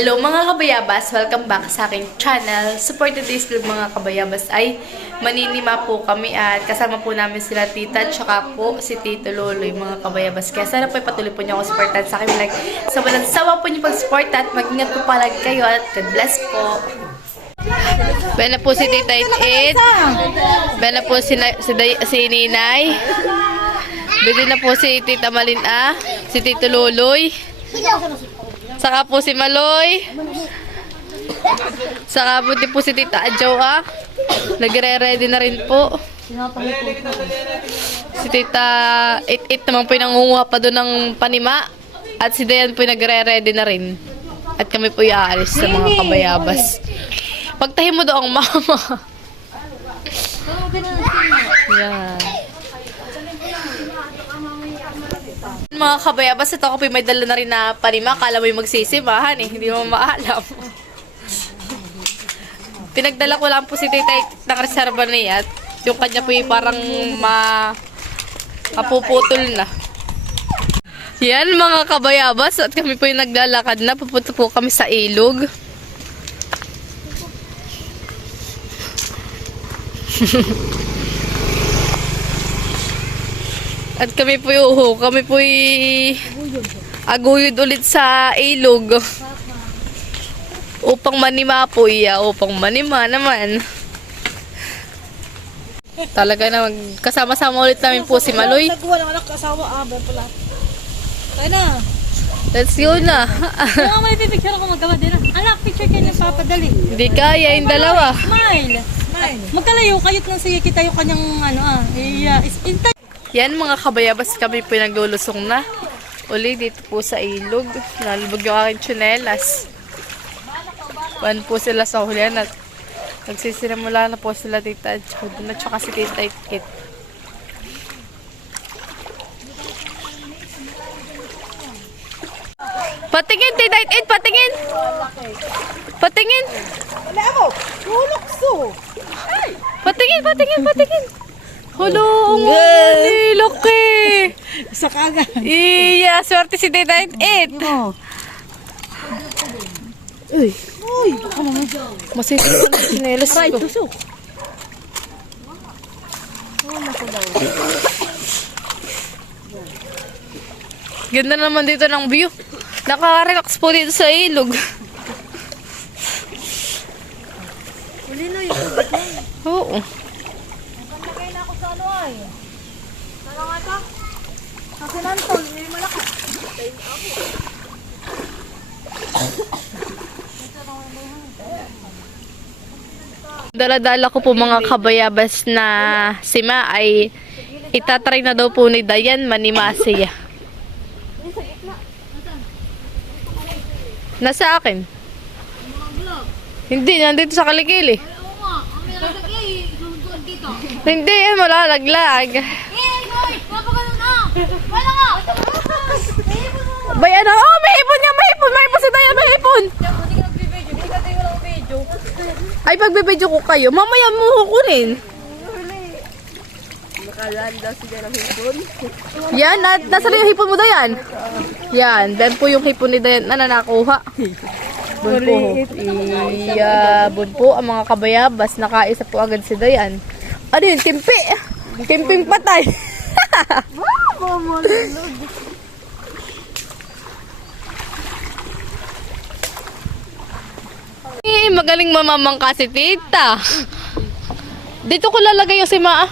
Hello mga kabayabas! Welcome back sa aking channel. So for today's vlog mga kabayabas ay maninima po kami at kasama po namin sila tita at saka po si Tito Loloy mga kabayabas. Kaya sana po patuloy po niyo ako supportan sa aking vlog. Sa walang sawa po niyo pag-support at mag-ingat po palagi kayo at God bless po. Bena po si Tita It. Bena po si Ninay. Bili na po si Tita Malina. Si Tito Loloy. Saka po si Maloy. Saka po si Tita Adjoa. Nagre-ready na rin po. Si Tita It naman po yung nangunguha pa doon ng panima. At si Dayan po yung nagre-ready na rin. At kami po yung aalis sa mga kabayabas. Pagtahin mo doon ang mama. Yan. Mga kabayabas, ito ako po may dala na rin na panima. Akala mo yung magsisibahan eh. Hindi mo maalam. Pinagdala ko lang po si Tita ng reserva niya. At yung kanya po yung parang kapuputol na. Yan mga kabayabas. At kami po yung naglalakad na. Pupunta po kami sa ilog. At kami po aguyod ulit sa ilog. Upang manima po upang manima naman. Talaga na kasama-sama ulit namin po si Maloy. Nagwala ng anak asawa pala. Kaya na. Let's go na. Yung may pipicture ako magawa din. Anak, picture kayo ng papadali. Hindi kaya yung dalawa. Smile. Magkalayo kayo't nang sige kita yung kanyang Yan mga kabayabas, kami po naglulusong na. Uli dito po sa ilog. Nalubog yung aking tsinelas. Pan po sila sa hulihan at nagsisimula na po sila Tita Adjoa at saka si Tita It. Patingin, Tita It, patingin! Patingin! Wala ako! Tulokso! Patingin! Hulong! Laki! Sa kaga. Iya, swerte si Tita It. Uy! Uy! Baka naman. Masisip ko ng sinelas ko. Tusok. Ganda naman dito ng view. Nakaka-relax po dito sa ilog. Huli na yung tubig na. Oo. Nagkakay na ako sa ano ay. Tara nga ito. Kasi nantol, may malakas. Dala-dala ko po mga kabayabas na sima ay itatry na daw po ni Dayan manimasiya. Nasa akin? Hindi, nandito sa kalikili. Oo nga, ang may nalagay, susunod dito. Hindi, yan malalaglag. Napagano na! Wala nga! Bayan na, oh, may hipon niya, may hipon si Dayan, may hipon. Hindi ka nagbibideo, hindi ka tayo walang video. Ay, pagbibidyo ko kayo, mamaya mo kukunin. Nakalaan daw siya ng hipon. Yan, nasa yung hipon mo, Dayan. Yan, then po yung hipon ni Dayan na nakuha. Bun po. Bun po, ang mga kabayabas, nakaisa po agad si Dayan. Ano yun, timpi? Timping patay. Magaling mamamangka si Tita. Dito ko lalagay yung sima.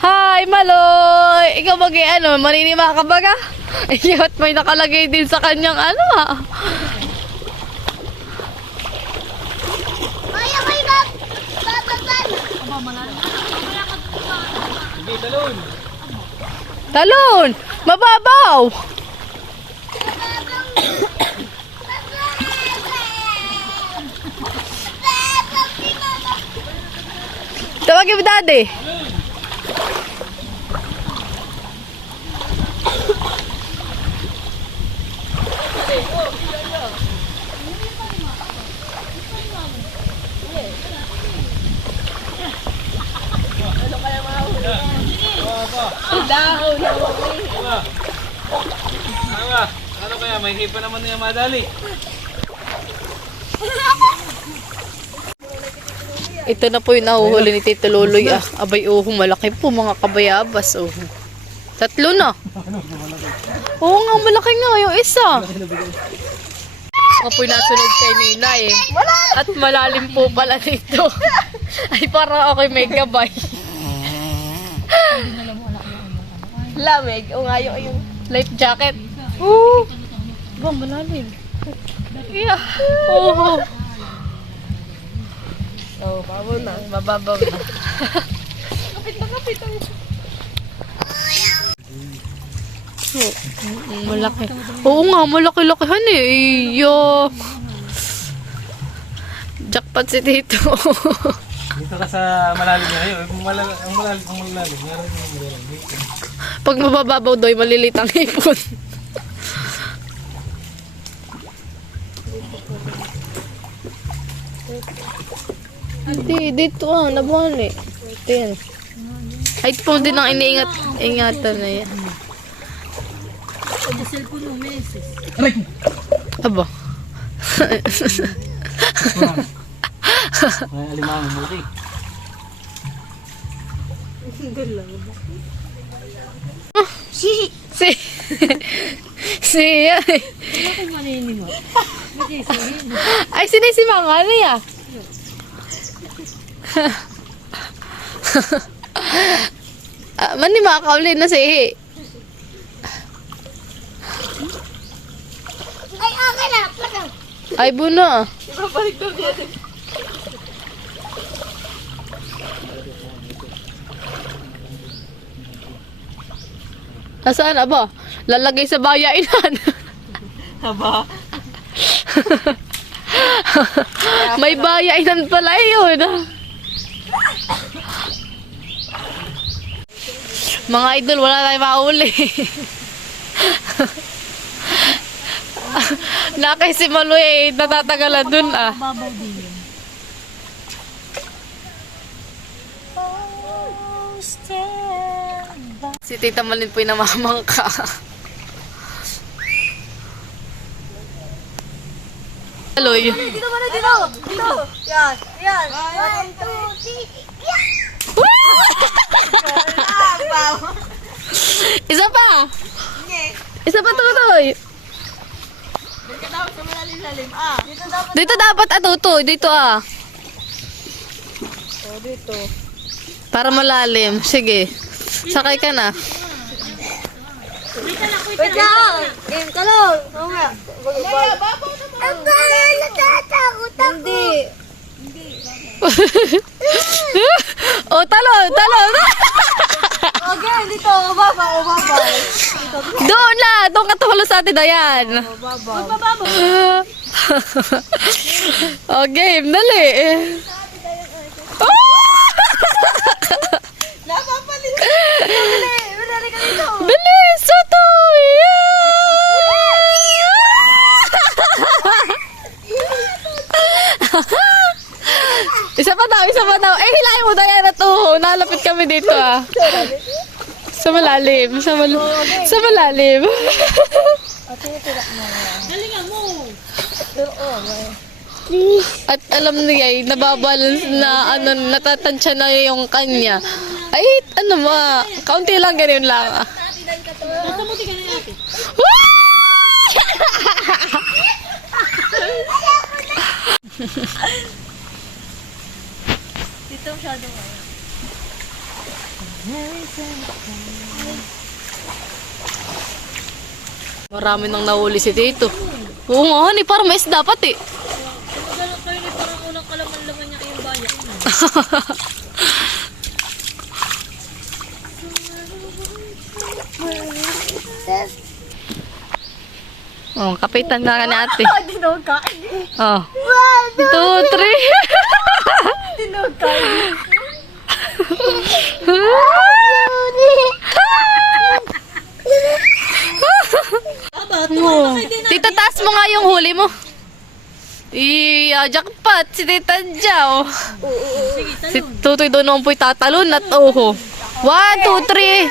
Hi, Maloy! Ikaw maninima ka ba ka? Ayot, may nakalagay din sa kanyang Maya may babatan. Talon! Mababaw! Tawagin mo, Daddy. Dahon na Mamaya, may hipa naman na yung madali. Ito na po yung nahuhuli ni Tito Loloy. Ah, abay, malaki po mga kabayabas. Tatlo na. Oo nga, malaki nga yung isa. Ako po'y nasunod kay Nina eh. At malalim po pala dito. Ay, parang ako'y may gabay. Lamig. O nga yung life jacket. Oo. Ba, malalim. Yeah. Oo. Oh, babaw na. Mababaw na. Kapit na kapit. Malaki. Oo nga, malaki-lakihan eh. Iyo. Jackpot si Tito. Dito ka sa malalim na yun. Ang malalim, meron yung malalim. Pag mabababaw doy, malilit ang ipon. Hindi, dito nabuhan eh. Ito yan. Ay, ito po din ang ingatan na yan. Aba. May alimango mulaki. Si ay sinisimang ano ya? Mani makakauli na si Ay, okay na. Parang. ay buna. Nasaan aba? Lalagay sa bayainan. Aba. May bayainan pala yun. Mga idol, wala tayong mauli. Nakay si Maloy, natatagalan dun ah. Babaw din yun. Si Tita Malin po yung namamangka. Maloy. Dito muna, dito. Dito. Yan. Yan. 1, 2, 3. Isa pa! Isa pa tutoy! Dito dapat sa malalim-lalim. Ah. Dito dapat. Dito dapat tutoy. Dito ah. Oh, dito. Para malalim. Sige. Sakay ka na. Wait lang. Game ka lang. Oo nga. Ang parang natatakot ako. Hindi. Oh, talon! Talon! Okay, dito. Ubabaw. Doon na! Doon ka tumalo sa atin, ayan. Ubabaw. Oh, game. Dali. Oh! Napapalit. Bili ka dito. Bilis! Sotoy! Isa pa daw, isa pa daw. Eh, hilahin mo, Diana, to. Nalapit kami dito, ah. Sa malalim. Sa malalim. Galingan mo. At alam niya, nababalance na, natatansya na yung kanya. Ay, kaunti lang, ganyan lang, ah. Basta mo tingnan natin. Dito masyado nga. Marami nang nahuli si Tito. Oo nga, honey, parang mais dapat eh. Magdalot kayo ni parang unang kalaman-laman niya kayong bayan. Oh, kapitan na ka natin. Dinog ka. Oh. 2, 3. Dinog ka. Tito, taas mo nga yung huli mo. Jackpot, si Tita Jao. Si Tutoy doon naman po'y tatalon at 1, 2, 3.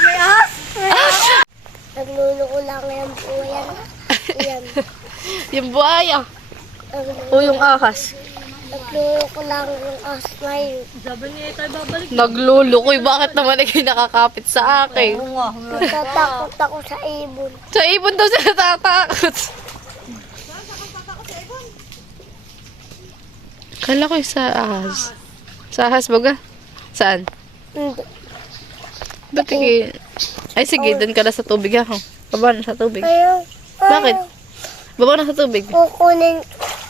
May ahas. Nagluluko lang yan po yan. Yan. Yung buhaya. O yung ahas. Nagluluko lang yung asmay. Sabi niya tayo babalik. Naglulukoy. Bakit naman ikaw nakakapit sa akin? Oo nga. Natatakot ako sa ibon. Sa ibon daw sila natatakot. Kala ko yung sa ahas. Sa ahas baga? Saan? Hindi. Ba't ay sige, doon ka na sa tubig ha. Baba na sa tubig. Ayaw. Bakit? Baba na sa tubig. Kukunin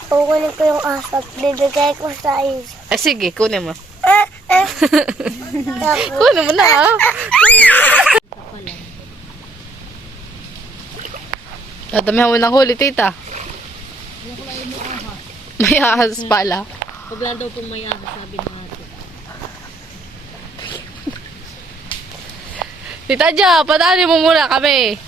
ko yung asap. Bibigay ko sa isa. Ay sige, kunin mo. Tapos, Kunin mo na ah. Dadamihan mo ng huli, tita. May ahas pala. Pagla daw pong may ahas, sabi ng ate. Tita Jo, padali mo muna kami.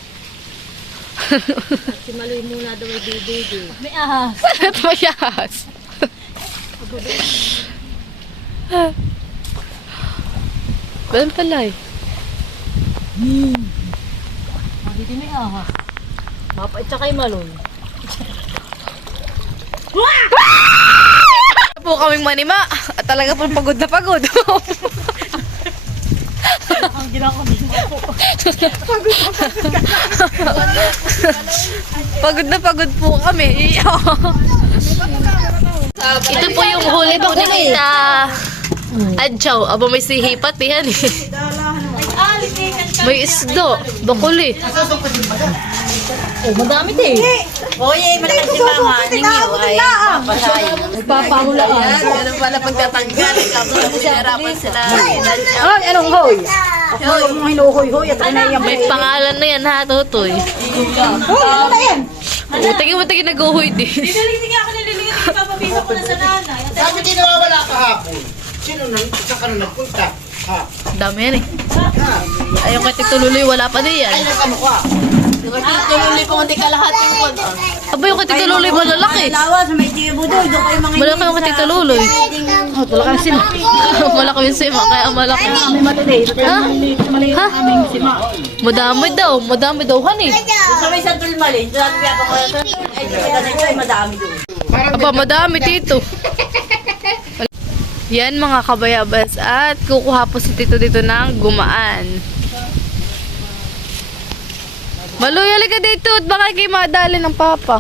Si Maloy muna daw ay bibigay. May ahas. At may ahas. Ba't pala eh? Dito may ahas. Mapait siya kay Maloy. Po kaming manima. At talaga po pagod na pagod. Ang ginawa ko din ako. Pagod na pagod po kami. Ito po yung huli po ni Tita Adjaw. Aba may sihipat yan eh. May isdo. Bakuli. Oh, madami din. Oye, malakas si mama. Ninyo ay papasay. Papahulaan. Ganun pala pagtatanggal. Tapos sinarapan sila. Ay, anong hoy? Huwag mong hinuhoy-hoy at ano yan. May pangalan na yan ha, Totoy. Hoy, ano na yan? Tingin nag-uhoy din. Nililig ako, nililig ako. Ipapapisa ko na sa nanay. Sabi di nawawala kahapon. Sino nang sa kanila nagpunta? Ha? Dami yan eh. Ayun kay Tito Luloy, wala pa din yan. Ay, nagkamukha. Tuloy po hindi kalahating po. Aba yung kay Tito Luloy malalaki. Lawas, may tibo doon. Doon kayo mga Malaki yung kay Tito Luloy. Oh, tulak ang sima. Malaki yung sima, kaya malaki. May matuloy. Ha? Ha? Madami daw, han eh. sa may Santul Malin. Doon natin kaya pa ko ito. Ay, ganito ay madami doon. Aba, madami dito. Yan mga kabayabas at kukuha po si Tito dito ng gumaan. Maloy, halika dito at baka kayo madali ng papa.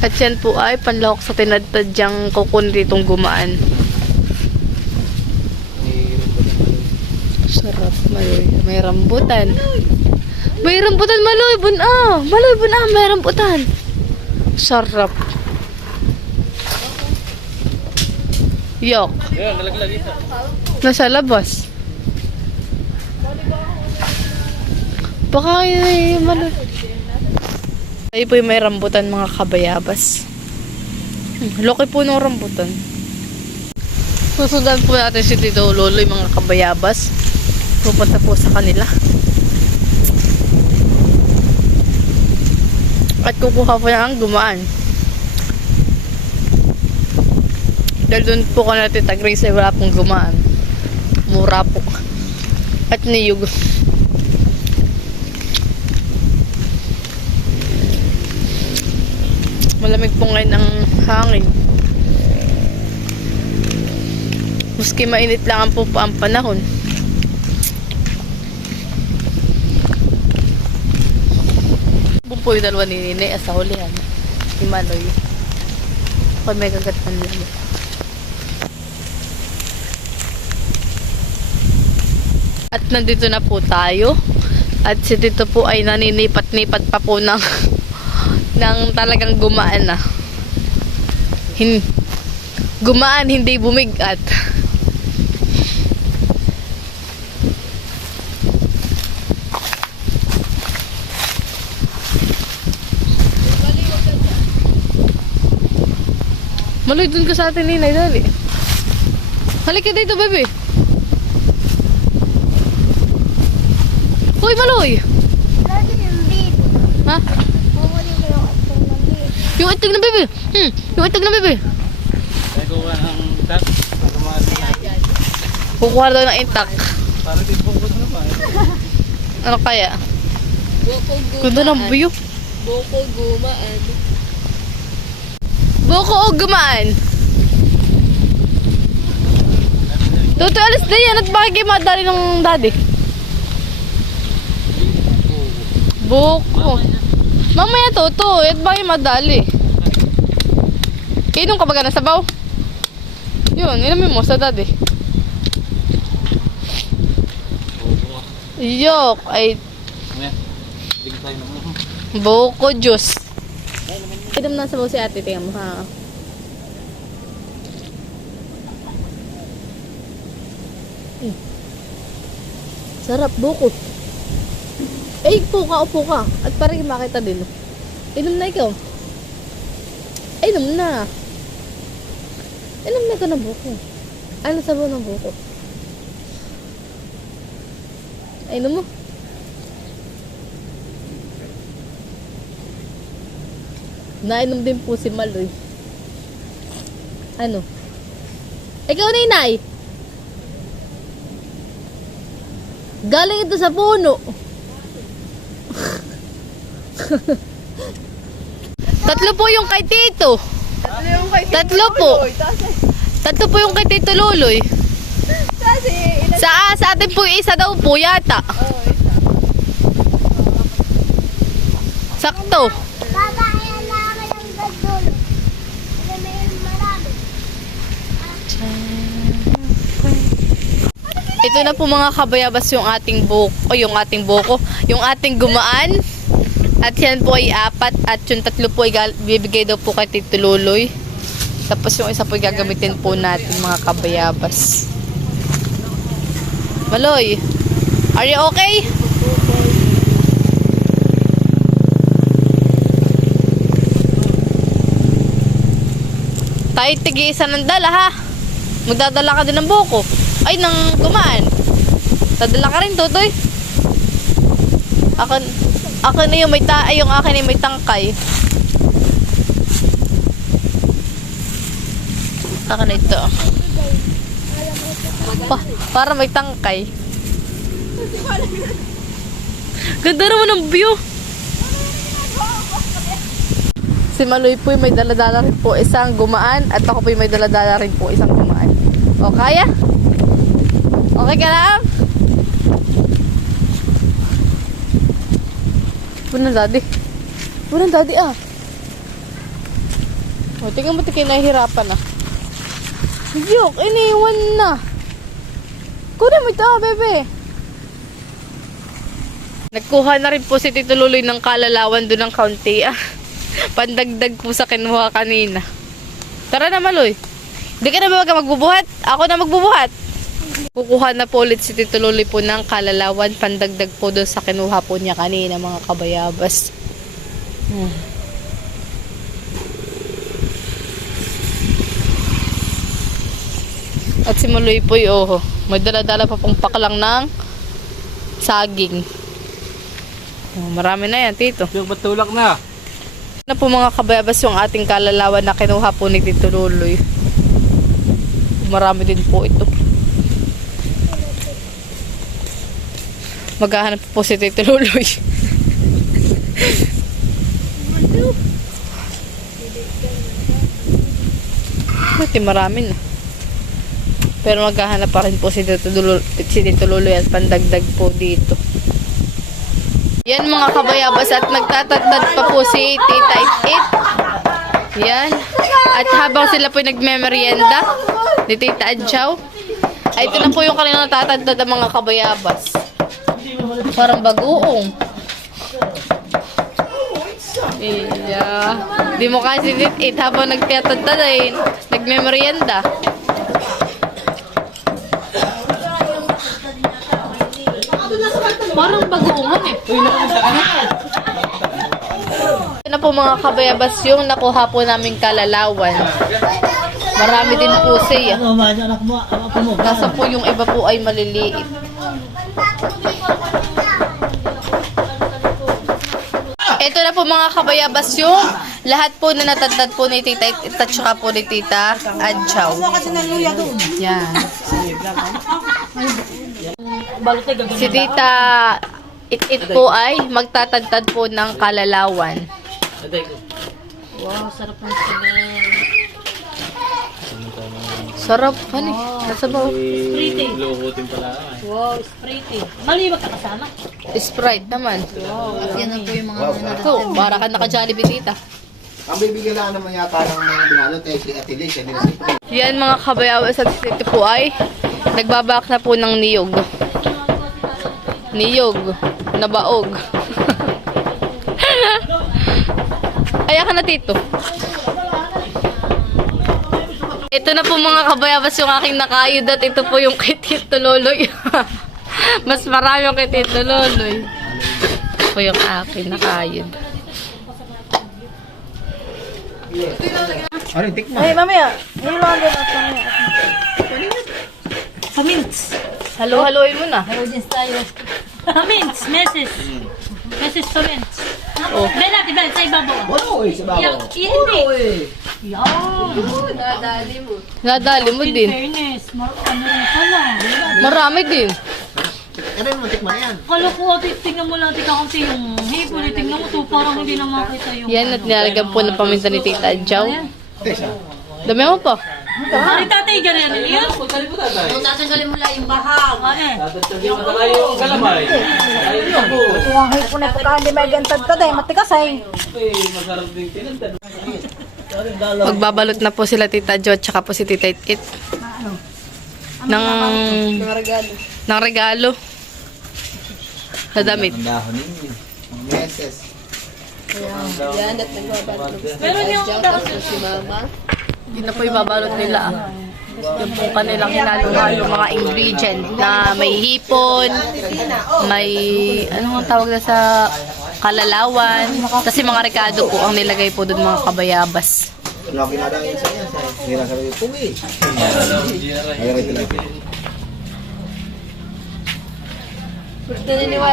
At yan po ay panlahok sa tinadtad diyang kukunin ditong gumaan. Sarap, Maloy. May rambutan. May rambutan, Maloy. Maloy, may rambutan. Sarap. Yok. Ayun, nalaglag dito. Nasa labas. Baka yun, Maloy. Ay po yung may rambutan mga kabayabas. Loki po ng rambutan. Susundan po natin si Tito Loloy mga kabayabas. Pupunta po sa kanila. At kukuha po na ang gumaan. Dahil doon po ka natin tag-race ay wala pong gumaan. Mura po. At niyog. Malamig po ngayon ang hangin. Maski mainit lang po pa ang panahon. Bum po yung dalawa ni Nene sa hulihan. Si Maloy. Ako may kagat man lang. At nandito na po tayo. At si Tito po ay naninipat-nipat pa po ng ng talagang gumaan na. Gumaan, hindi bumigat. Maloy, dun ka sa atin, Ninay, dali. Halika dito, baby. Hoy, Maloy! lagi yung dito. Ha? Kukunin ko yung atong ng dito. Yung itig na, baby. Yung itig na, baby. Ay, kuha ang tap. Gumaan na. Kukuha daw ng intak. Para din po ko naman. Ano kaya? Ganda ng view. Boko gumaan. Buko o gumaan? Tuto, alis na yan at bakit kayo madali ng daddy? Buko. Mamaya Toto, at bakit madali? Inom ka ba ng sabaw? Yun, inumin mo sa daddy. Yok, ay Mamaya, bigyan tayo naman. buko juice. Inom na sabaw si ate, tingnan mo ha. Sarap, buko. Eh, upo ka. At parang makita din. Inom na ikaw. Ay, inom na. Inom na ka ng buko. Ano sabaw ng buko? Ay, inom mo. Nainom din po si Maloy. Ano? Ikaw na inay. Galing ito sa puno. Tatlo po yung kay Tito. Tatlo po. Tatlo po yung kay Tito Luloy. Sa atin po yung isa daw po yata. Sakto. Babae na ako ng gadol. May marami. Ito na po mga kabayabas yung ating buko, yung ating gumaan. At yan po ay 4 at yung 3 po ay bibigay daw po kay Tito Luloy. Tapos yung isa po ay gagamitin po natin mga kabayabas. Maloy, are you okay? Tayo tig-isa ng dala ha. Magdadala ka din ng buko. Ay, ng gumaan. Dadala ka rin, Totoy. Ako na yung yung akin ay may tangkay. Ako na ito. Para may tangkay. Ganda naman ng view. Si Maloy po may daladala rin po isang gumaan at ako po may daladala rin po isang gumaan. O, kaya? Okay ka lang? Punang daddy ah. O, tingnan mo kayo nahihirapan ah. Yok, iniwan na. Kunin mo ito, bebe. Nagkuha na rin po si Tito Luloy ng kalalawan doon ng kaunti ah. Pandagdag po sa kinuha kanina. Tara na, Maloy. Hindi ka na ba magbubuhat? Ako na magbubuhat. Kukuha na po ulit si Tito Luloy po ng kalalawan. Pandagdag po doon sa kinuha po niya kanina, mga kabayabas. At si Maloy po may dala-dala pa pong paklang ng saging. Marami na yan, Tito. Yung batulak na. Na po mga kabayabas yung ating kalalawan na kinuha po ni Tito Luloy. Marami din po ito. Maghahanap po si Tito Luloy. Ito marami na. Pero maghahanap pa rin po si Tito Luloy at pandagdag po dito. Yan mga kabayabas at nagtatagtad pa po si Tita It. Yan. At habang sila po nagmemerienda ni Tita Adjaw, ay ito na po yung kanilang natatagtad ang mga kabayabas. Parang bagoong. Iya. Di mo kasi Tita It habang nagtatagtad ay nagmemerienda. Parang bagoongan eh. Ito na po mga kabayabas yung nakuha po namin kalalawan. Marami din po siya. Nasa po yung iba po ay maliliit. Ito na po mga kabayabas yung lahat po na natatad po ni Tita It at saka po ni Tita Adjaw. Yan. Si Tita It po ay magtatadtad po ng kalalawan. Wow, sarap ng sabaw. Sarap, honey. Nasa ba? Pretty. Luhutin pala. Wow, pretty. Mali ba kasama? Sprite naman. Yan ang po yung mga Ito, para ka naka-Jollibee, Tita. Ang bibigyan lang naman yata ng mga binalot ay si Ate siya nila. Yan mga kabayabas at ito po ay nagbabak na po ng niyog. Niyog. Nabaog. Aya ka na, Tito. Ito na po mga kabayabas yung aking nakayod at ito po yung kay Tito Loloy. Mas marami yung kay Tito Loloy. Ito po yung aking nakayod. Ano, tikman. Ay, mamaya. Ilan din at mamaya. Pamints. Halo-haloin mo na. Audience tayo. Pamints, meses. Meses pamints. Oh. Ben natin, Ben, sa ibabaw. Oo, sa babaw. Hindi. Yan. Nadali mo In din. fairness, ano rin pala. Marami din. Ano yung tikman yan? Kala ko, tingnan mo lang, tingnan kasi yung hipon, tingnan mo to, parang hindi na makita yung... Yan at nilalagyan po ng paminta ni Tita Adjaw. Tesa. Dami mo pa. Ano tatay ganyan yun? Kung mo tatay. Kung tatanggalin mo lang yung bahag. Tatagyan mo talaga yung galamay. Ay, ito. Tuwang hipon na pagka hindi may gantad ay matikas ay. Masarap din tinantad. Magbabalot na po sila Tita Jo at saka po si Tita It. Ng regalo. Sa damit. Ang dahon ninyo. Ang meses. Meron yung Yun na po yung babalot nila. Yung po kanilang hinalo-halo mga ingredient na may hipon, may ano ang tawag na sa kalalawan. Kasi mga rekado po ang nilagay po doon mga kabayabas. Lagi na lang yun sa yan. Hirang sabi yung pugi. Ayaw ito lang.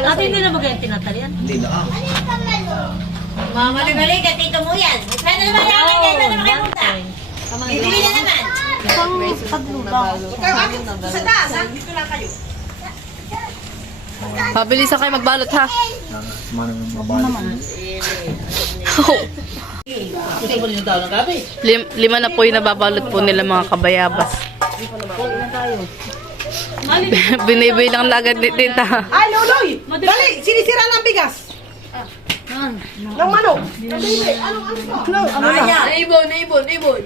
Ate, hindi na magayon tinatalian. Hindi na. Mama, mali ka, tito mo yan. Pwede naman yan, kaya naman kayo punta. Bibili na naman. Pabilisan kayo magbalot ha. Manang mabalot. Gusto mo rin yung tao ng gabi? Lima na po yung nababalot po nila mga kabayabas. Binibilang na agad ni Tita. Ay, Loloy! Dali! Sinisira ng bigas! Ng manok! Ano na? Ibon.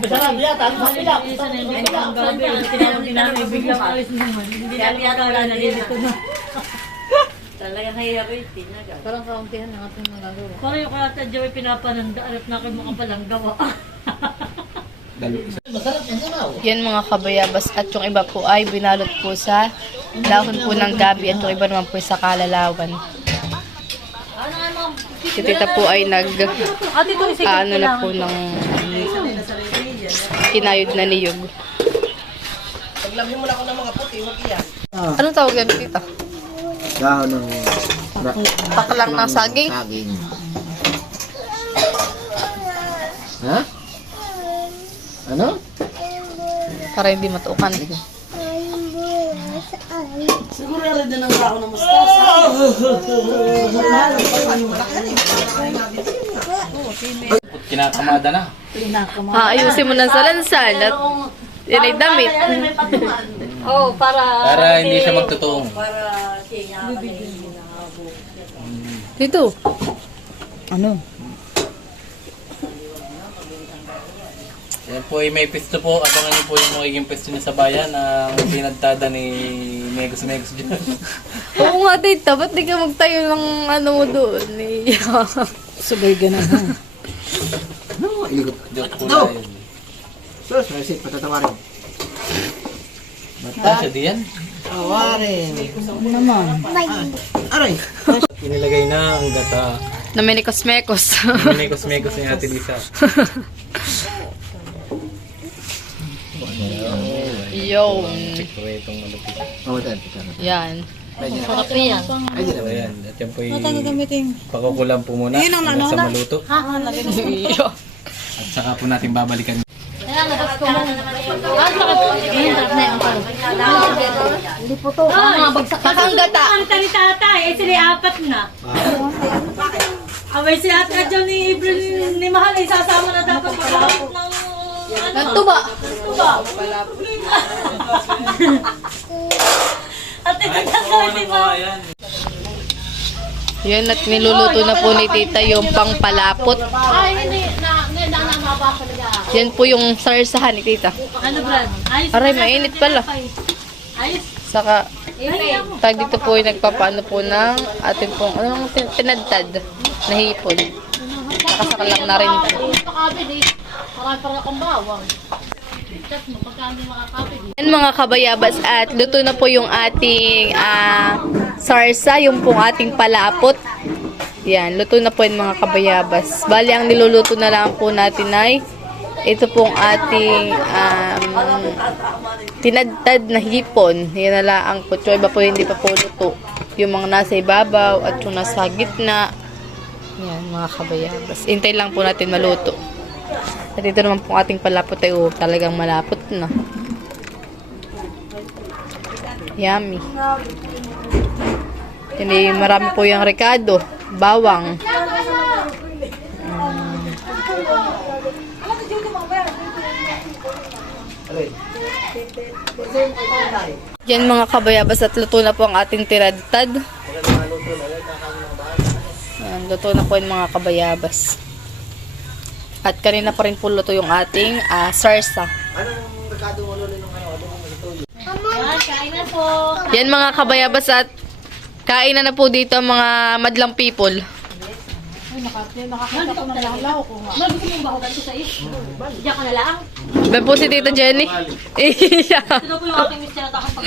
Masarap yata, ang kapila. Ang gabi, tinawag ni nanay, biglang alis naman. Hindi na makakala na dito na. Talaga kaya ko yung tinaga. Parang kauntihan na ating magagawa. Parang yung kaya Joey pinapananda, alat na kayo mga palang gawa. Masarap yan naman. Yan mga kabayabas at yung iba po ay binalot po sa dahon po ng gabi at yung iba naman po sa kalalawan. Si Tita po ay ano na po ng kinayod na niyog. Paglagyan mo na ako ng mga puti, wag iyan. Anong tawag yan, Tita? Dahon ng Taklang ng saging? saging. Ha? Ano? Para hindi matukan. Siguro rin din ang tao ng mustasa. Kinakamada na. Ayusin mo ng salansan at yan ay damit. Oh, Para hindi siya magtutong. Dito. Yan po ay may pesto po. Abangan niyo po yung magiging pesto niya sa bayan ang pinagtada ni Megos dyan. Oo nga, Tita. Ba't di ka magtayo ng ano mo doon? Sabay ganun ha. No, iligot. Joke po na yun. Sus, resit, patatawarin. Ah, siya diyan? Aray! Inilagay na ang gata. Na may nikos-mekos. Megos ni Ate Lisa. Yun. Sikretong malupit. Oh, dad. Yan. Sarap yan. Ay, di na ba? Ayan, at yan po pakukulam po muna hanggang sa maluto. At saka po natin babalikan. Sarap na yan. Kakanggata. Ang tani tatay, eh sila apat na. Abay si Ate Adjo ni April ni Mahal ay sasama na dapat maglawak ng Nagtuba. Ate Adjo si Mahal. Yan at niluluto na po ni tita yung pangpalapot. Yan po yung sarsahan ni tita. Ano Brad? Ayos. Aray, mainit pala. Ayos. Saka, tag dito po yung nagpapaano po ng ating pong, anong tinadtad na hipon. Nakasaka lang na rin po. Yan mga kabayabas at luto na po yung ating sarsa, yung pong ating palapot. Yan, luto na po yung mga kabayabas. Bali, ang niluluto na lang po natin ay ito pong ating tinadtad na hipon. Yan na lang ang po. Iba po hindi pa po luto. Yung mga nasa ibabaw at yung nasa gitna. Yan, mga kabayabas. Hintay lang po natin maluto. At ito naman po ating palapot ay talagang malapot na. Yummy. Hindi, marami po yung rekado. Bawang. Yan mga kabayabas at luto na po ang ating tiradtad. Yan, luto na po yung mga kabayabas. At kanina pa rin po luto yung ating sarsa. Yan, kain na po. Yan mga kabayabas at kain na po dito ang mga madlang people. Mal, gusto mong bahugan ko sa iyo? Diyan ka na lang. Ben po si Tita Jenny. Iya. Ito po yung aking miss na takot pag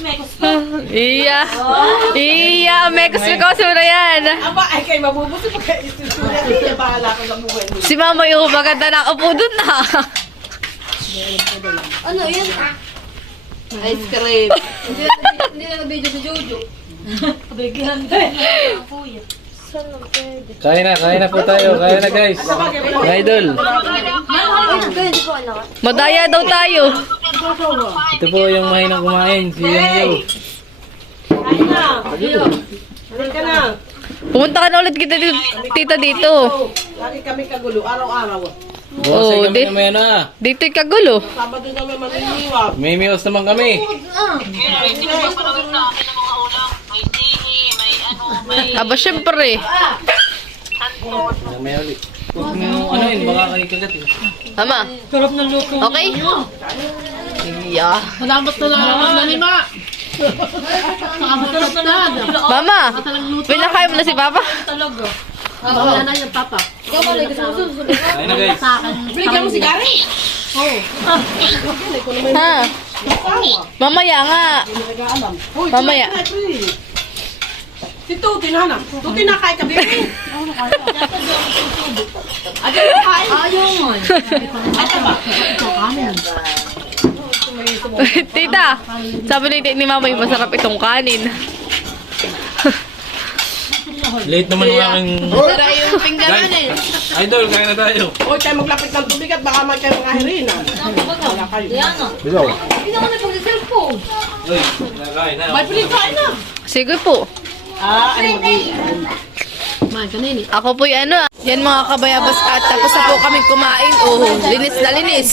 Mekos ko. Iya. Iya. Mekos na yan. Aba, ay kayo mabubuti pag kayo hindi bahala ko sa buhay mo. Si Mama yung maganda na upo dun na. Ano yun? Ice cream. Hindi na nag-video si Jojo. Kabigyan ko na kuya. Kain na po tayo. Kain na guys. Mga idol. Madaya daw tayo. Ito po yung mahinang kumain. Si Yanyo. Ayun na. Halika na. Pumunta ka na ulit kita tita dito. Lagi kami kagulo, araw-araw. Bosay kami di- naman yan ah. Dito'y kagulo. Sabado kami maniniwag. May mios naman kami. Aba, syempre. May ulit. Huwag mo ano yun. Baka kayo kagat eh. Mama. Sarap ng luto. Okay? Iya. Salamat na lang na ni Ma. Sarap na lang. Mama. Pinakain mo na si Papa. Talaga. Wala na yung papa. Ikaw ba lang gusto Kain na guys. Bigyan mo si Gary. Ha? Mamaya nga. Mamaya. Si Tuti na na. Tuti na kay kabi. Aja kain. Ayaw mo. Tita, sabi ni Mama yung masarap itong kanin. Late naman yung aking... Tara yung pinggan Guys, idol, kain na tayo. Hoy, kayo maglapit ng tubig at baka may kayo mga hirina. Wala kayo. Diana. Bilaw. Hindi na ako nagpag-cellphone. Uy, nakain na. May pili kain na. Sige po. Ay Ako po yung ano. Yan mga kabayabas at tapos na po kami kumain. Oh, linis na linis.